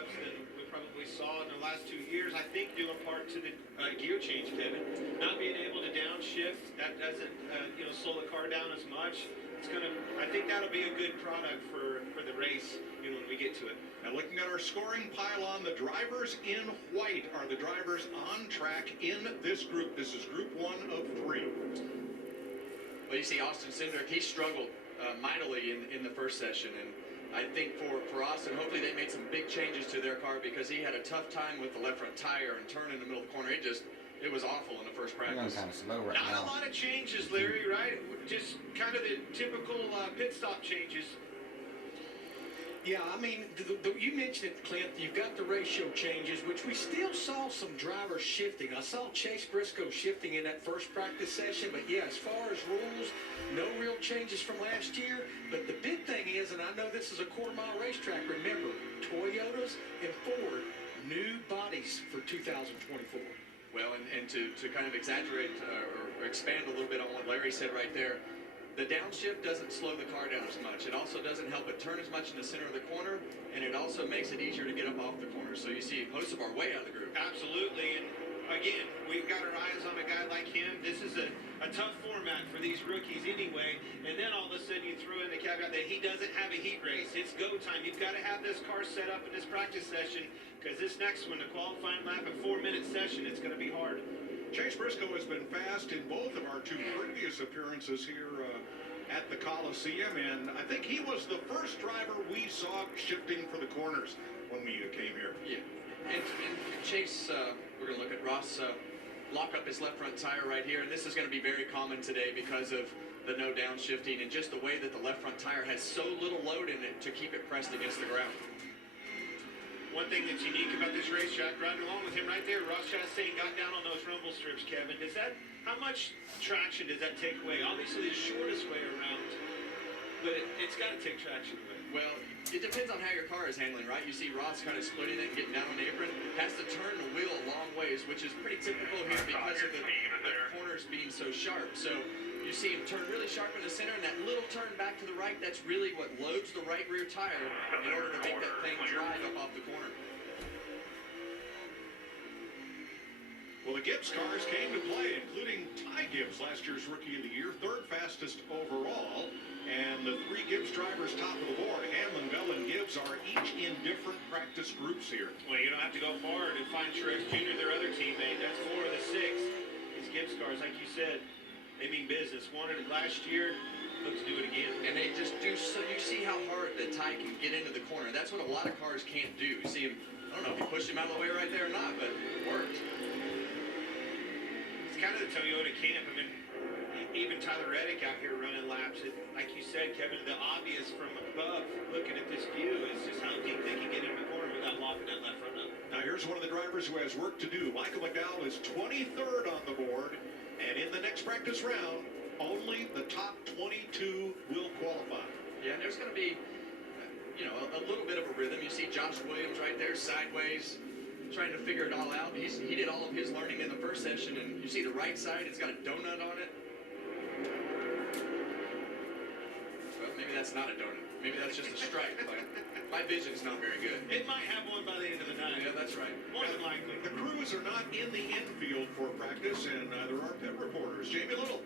hiccups than we probably saw in the last 2 years. I think due in part to the gear change, Kevin. Not being able to downshift, that doesn't slow the car down as much. I think that'll be a good product for the race, when we get to it. Now looking at our scoring pylon, the drivers in white are the drivers on track in this group. This is group 1 of 3. Well, you see Austin Cindric, he struggled mightily in the first session, and I think for Austin, hopefully they made some big changes to their car because he had a tough time with the left front tire and turn in the middle of the corner. It was awful in the first practice. Kind of slow right Not now. a lot of changes, Larry, right? Just kind of the typical pit stop changes. Yeah, I mean, you mentioned it, Clint. You've got the ratio changes, which we still saw some drivers shifting. I saw Chase Briscoe shifting in that first practice session, but yeah, as far as rules, no real changes from last year. But the big thing is, and I know this is a quarter-mile racetrack, remember, Toyotas and Ford, new bodies for 2024. Well, and to kind of exaggerate or expand a little bit on what Larry said right there, the downshift doesn't slow the car down as much. It also doesn't help it turn as much in the center of the corner, and it also makes it easier to get up off the corner. So you see Hocevar way out of the group. Absolutely, and again, we've got our eyes on a guy like him. This is a tough format for these rookies anyway, and then all of a sudden you throw in the caveat that he doesn't have a heat race. It's go time. You've got to have this car set up in this practice session, because this next one, the qualifying lap, a 4-minute session, it's going to be hard. Chase Briscoe has been fast in both of our 2 previous appearances here at the Coliseum, and I think he was the first driver we saw shifting for the corners when we came here. Yeah, and Chase, we're going to look at Ross lock up his left front tire right here, and this is going to be very common today because of the no downshifting and just the way that the left front tire has so little load in it to keep it pressed against the ground. One thing that's unique about this racetrack, riding along with him right there, Ross Chastain got down on those rumble strips, Kevin. How much traction does that take away? Obviously the shortest way around, but it's got to take traction away. Well, it depends on how your car is handling, right? You see Ross kind of splitting it and getting down on the apron. Has to turn the wheel a long ways, which is pretty typical here because of the corners being so sharp. So you see him turn really sharp in the center, and that little turn back to the right, that's really what loads the right rear tire in order to make that thing drive up off the corner. Well, the Gibbs cars came to play, including Ty Gibbs, last year's Rookie of the Year, 3rd fastest overall. And the 3 Gibbs drivers top of the board, Hamlin, Bell, and Gibbs, are each in different practice groups here. Well, you don't have to go far to find Truex Jr., their other teammate. That's 4 of the 6. These Gibbs cars, like you said, they mean business. Won it last year. Let's do it again. And they just do so. You see how hard the Ty can get into the corner. That's what a lot of cars can't do. You see him. I don't know if he pushed him out of the way right there or not, but it worked. It's kind of the Toyota camp. I mean, even Tyler Reddick out here running laps. Like you said, Kevin, the obvious from above looking at this view is just how deep they can get in the corner without locking that left front up. Now here's one of the drivers who has work to do. Michael McDowell is 23rd on the board, and in the next practice round, only the top 22 will qualify. Yeah, and there's going to be, a little bit of a rhythm. You see Josh Williams right there sideways, trying to figure it all out. He did all of his learning in the first session, and you see the right side, it's got a donut on it. Well, maybe that's not a donut. Maybe that's just a stripe. My vision's not very good. It might have one by the end of the night. Yeah, that's right. More than likely. The crews are not in the infield for practice, and neither are pit reporters. Jamie Little.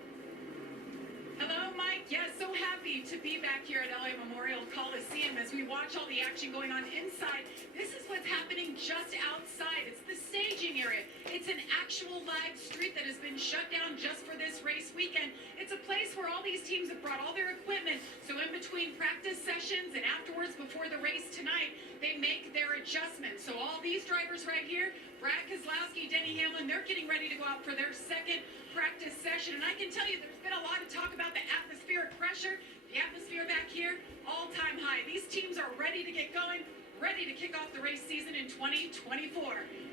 Hello, Mike. Yes, so happy to be back here at LA Memorial Coliseum as we watch all the action going on inside. This is what's happening just outside. It's the staging area. It's an actual live street that has been shut down just for this race weekend. It's a place where all these teams have brought all their equipment. So in between practice sessions and afterwards before the race tonight, they make their adjustments. So all these drivers right here, Brad Keselowski, Denny Hamlin, they're getting ready to go out for their second practice session. And I can tell you there's been a lot of talk about the atmospheric pressure. The atmosphere back here, all-time high. These teams are ready to get going, ready to kick off the race season in 2024.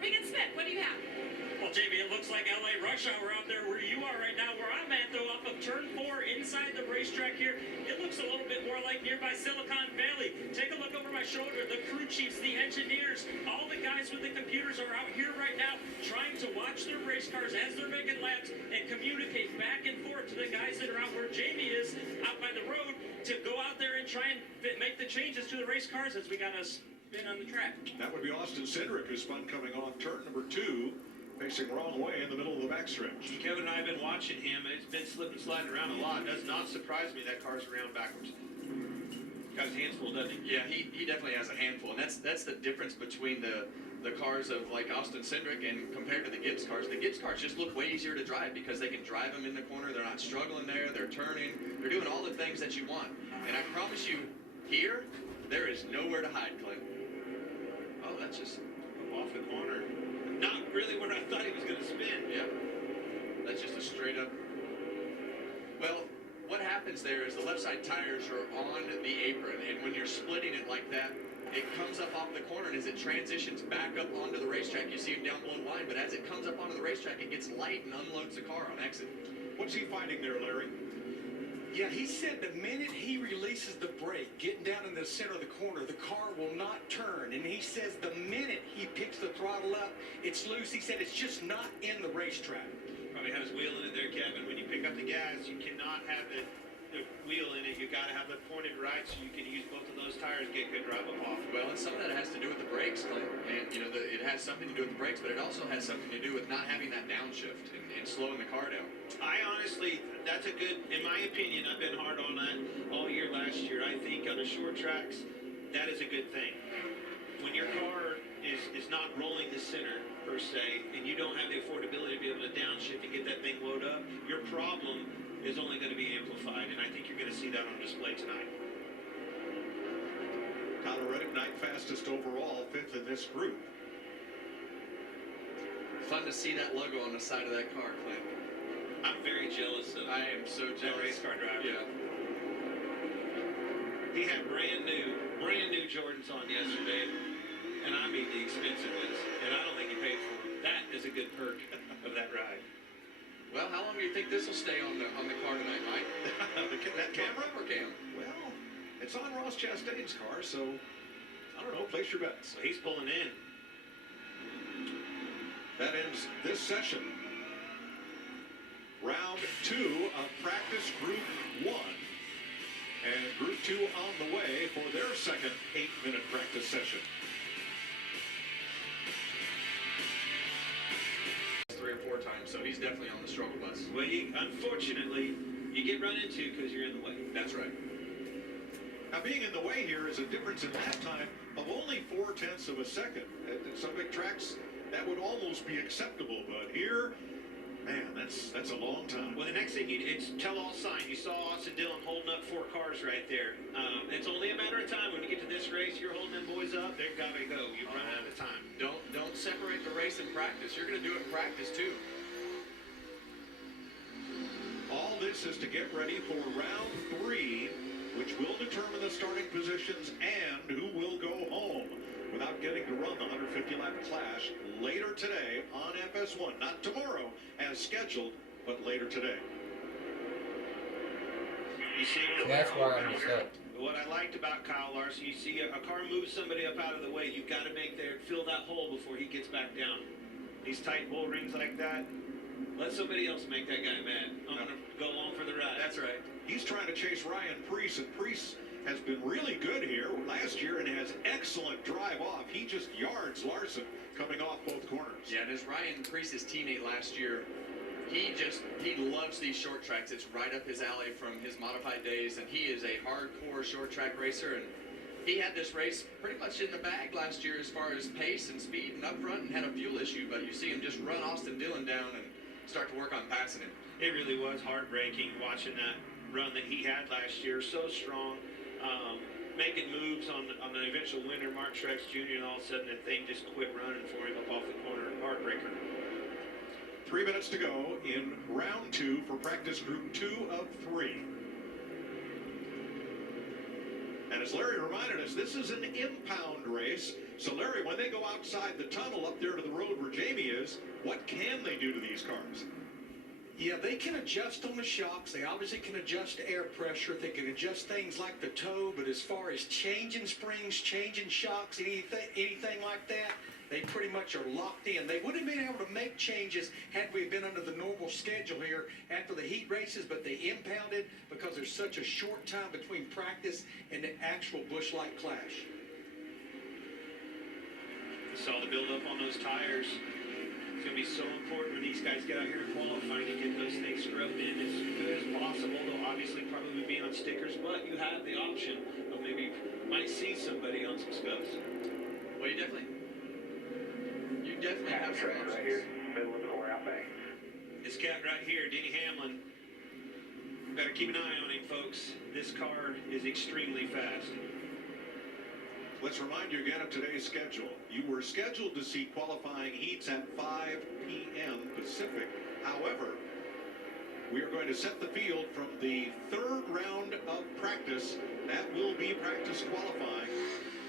Regan Smith, what do you have? Well, Jamie, it looks like LA rush hour out there where you are right now. Where I'm at, though, off of turn 4 inside the racetrack here, it looks a little bit more like nearby Silicon Valley. Take a look over my shoulder. The crew chiefs, the engineers, all the guys with the computers are out here right now trying to watch their race cars as they're making laps and communicate back and forth to the guys that are out where Jamie is, out by the road, to go out there and try and make the changes to the race cars as we got a been on the track. That would be Austin Cindric, who spun coming off turn number 2, facing wrong way in the middle of the backstretch. Kevin and I have been watching him. It's been slipping, sliding around a lot. It does not surprise me that car's around backwards. Got his hands full, doesn't he? Yeah, he definitely has a handful, and that's the difference between the cars of like Austin Cindric and compared to the Gibbs cars. The Gibbs cars just look way easier to drive because they can drive them in the corner. They're not struggling there. They're turning. They're doing all the things that you want. And I promise you, here, there is nowhere to hide, Clint. Oh, that's just Off the corner. Not really where I thought he was going to spin. yeah. That's just a straight up. Well, what happens there is the left side tires are on the apron, and when you're splitting it like that, it comes up off the corner, and as it transitions back up onto the racetrack, you see it down below the line, but as it comes up onto the racetrack, it gets light and unloads the car on exit. What's he finding there, Larry? Yeah, he said the minute he releases the brake, getting down in the center of the corner, the car will not turn. And he says the minute he picks the throttle up, it's loose. He said it's just not in the racetrack. Probably had his wheel in it there, Kevin. When you pick up the gas, you cannot have the wheel in it. You got to have it pointed right so you can use both of those tires, get good drive off. Well, and some of that has to do with the brakes, Clint. And, you know, it has something to do with the brakes, but it also has something to do with not having that downshift and slowing the car down. I honestly, that's a good, in my opinion, I've been hard on that all year last year. I think on the short tracks, that is a good thing. When your car is not rolling the center, per se, and you don't have the affordability to be able to downshift and get that thing load up, your problem is only going to be amplified, and I think you're going to see that on display tonight. Tyler Reddick, ninth fastest overall, 5th in this group. Fun to see that logo on the side of that car, Clint. I'm very jealous of I am so that jealous. race car driver. Yeah. He had brand new Jordans on yesterday, and I mean the expensive ones, and I don't think he paid for them. That is a good perk of that ride. Well, how long do you think this will stay on the car tonight, Mike? That camera? Or Cam? Well, it's on Ross Chastain's car, so I don't know. Place your bets. So he's pulling in. That ends this session. Round 2 of practice group 1. And group 2 on the way for their second 8-minute practice session. 3 or 4 times, so he's definitely on the struggle bus. Well, unfortunately, you get run into because you're in the way. That's right. Now, being in the way here is a difference in lap time of only 0.4 of a second. At some big tracks, that would almost be acceptable, but here, man, that's a long time. Well, the next thing it's tell-all sign. You saw Austin Dillon holding up 4 cars right there. It's only a matter of time when you get to this race. You're holding them boys up. They've got to go. You've run out of time. Don't separate the race and practice. You're going to do it in practice too. All this is to get ready for round 3, which will determine the starting positions and who will go home without getting to run the 150-lap Clash later today on FS1. Not tomorrow as scheduled, but later today. You see That's why I'm upset. what I liked about Kyle Larson, you see a car move somebody up out of the way, you've got to fill that hole before he gets back down. These tight bull rings like that, let somebody else make that guy mad. I'm going to go along for the ride. That's right. He's trying to chase Ryan Preece, and Preece has been really good here last year and has excellent drive off. He just yards Larson coming off both corners. Yeah, and as Ryan Preece's teammate last year, he loves these short tracks. It's right up his alley from his modified days, and he is a hardcore short track racer, and he had this race pretty much in the bag last year as far as pace and speed and up front, and had a fuel issue, but you see him just run Austin Dillon down and start to work on passing him. It really was heartbreaking watching that run that he had last year. So strong, making moves on the eventual winner, Mark Truex Jr., and all of a sudden the thing just quit running for him up off the corner. Heartbreaker. 3 minutes to go in round 2 for practice group 2 of 3. And as Larry reminded us, this is an impound race. So Larry, when they go outside the tunnel up there to the road where Jamie is, what can they do to these cars? Yeah, they can adjust on the shocks. They obviously can adjust air pressure. They can adjust things like the toe. But as far as changing springs, changing shocks, anything like that, they pretty much are locked in. They wouldn't have been able to make changes had we been under the normal schedule here after the heat races, but they impounded because there's such a short time between practice and the actual Busch Light Clash. saw the build-up on those tires. It's going to be so important when these guys get out here to qualify to get those things scrubbed in as good as possible. They'll obviously probably be on stickers, but you have the option of maybe might see somebody on some scuffs. Well, you definitely have some options. Right here, middle of the floor out back. This cat right here, Denny Hamlin. Better keep an eye on him, folks. This car is extremely fast. Let's remind you again of today's schedule. You were scheduled to see qualifying heats at 5 p.m. Pacific. However, we are going to set the field from the third round of practice. That will be practice qualifying.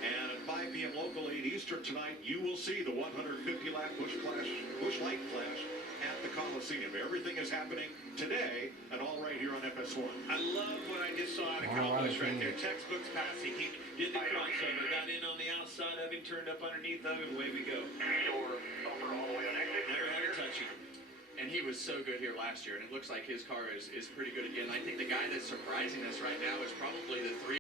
And at 5 p.m. local, 8 Eastern tonight, you will see the 150-lap Busch Light Flash at the Coliseum. Everything is happening today and all right here on FS1. I love what I just saw out of Kyle Busch right there. Textbooks passing. He did the crossover, got in on the outside of him, turned up underneath of him, away we go. Door bumper all the way on exit. Never had to touch him. And he was so good here last year, and it looks like his car is pretty good again. I think the guy that's surprising us right now is probably the 3